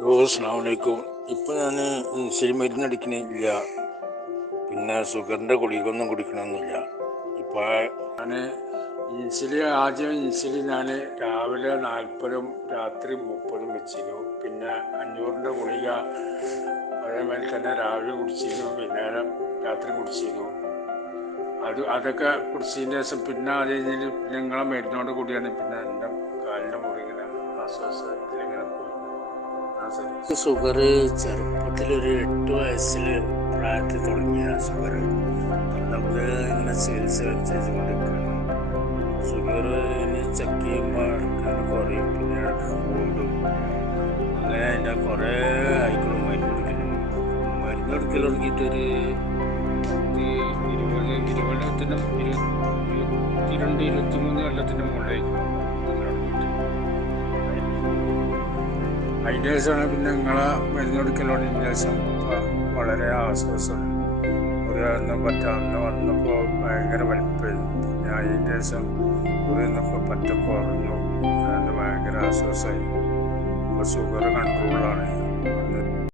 അസ്സാമലൈക്കും ഇപ്പം ഞാൻ ഇൻസുലിൻ മരുന്ന് അടിക്കണില്ല പിന്നെ ഷുഗറിന്റെ ഗുളികൊന്നും കുടിക്കണമെന്നില്ല ഇപ്പോൾ ഞാൻ ഇൻസുലിൻ ആദ്യം ഇൻസുലിൻ ഞാൻ രാവിലെ നാൽപ്പതും രാത്രി മുപ്പതും വെച്ചിരുന്നു. പിന്നെ അഞ്ഞൂറിന്റെ ഗുളിക അതേമാതിരി തന്നെ രാവിലെ കുടിച്ചിരുന്നു. പിന്നെ രാത്രി കുടിച്ചിരുന്നു. അത് അതൊക്കെ കുടിച്ചതിന്റെ ശേഷം പിന്നെ അത് പിന്നെ നിങ്ങളെ മരുന്നോട് കൂടിയാണ് പിന്നെ എന്റെ കാലിന്റെ മുറിങ്ങനെ ആശ്വാസത്തിലിങ്ങനെ പോയി. ഷുഗർ ചെറുപ്പത്തിലൊരു എട്ട് വയസ്സിൽ പ്രായത്തിൽ തുടങ്ങിയ ഷുഗർ നമ്മൾ ഇങ്ങനെ ചികിത്സ ചെയ്തുകൊണ്ടിരിക്കുകയാണ് ഷുഗർ ഇനി ചെക്ക് ചെയ്യുമ്പോൾ ഇടയ്ക്ക് കുറയും. പിന്നെ ഇടയ്ക്ക് കൂടും. അങ്ങനെ അതിന്റെ കുറേ ആയിക്കോളും മരുന്ന് എടുക്കലുണ്ട് മരുന്ന് എടുക്കൽ തുടങ്ങിയിട്ടൊരു ഇരുപത് ഇരുപത് ഇരുപത്തിരണ്ട് ഇരുപത്തിമൂന്ന് കൊല്ലത്തിന്റെ മുകളിലേക്ക് അതിന്റെ ശേഷമാണ് പിന്നെ നിങ്ങളെ മരുന്ന് കൊടുക്കലോട് ശേഷം വളരെ ആശ്വാസമാണ് ഒരു അന്ന് പറ്റാന്ന് വന്നപ്പോൾ ഭയങ്കര വലിപ്പമായിരുന്നു. പിന്നെ അതിന്റെ ശേഷം ഒരു നിന്നൊക്കെ പറ്റ കുറഞ്ഞു അതുകൊണ്ട് ഭയങ്കര ആശ്വാസമായി. ഇപ്പോൾ ഷുഗർ കൺട്രോളാണ്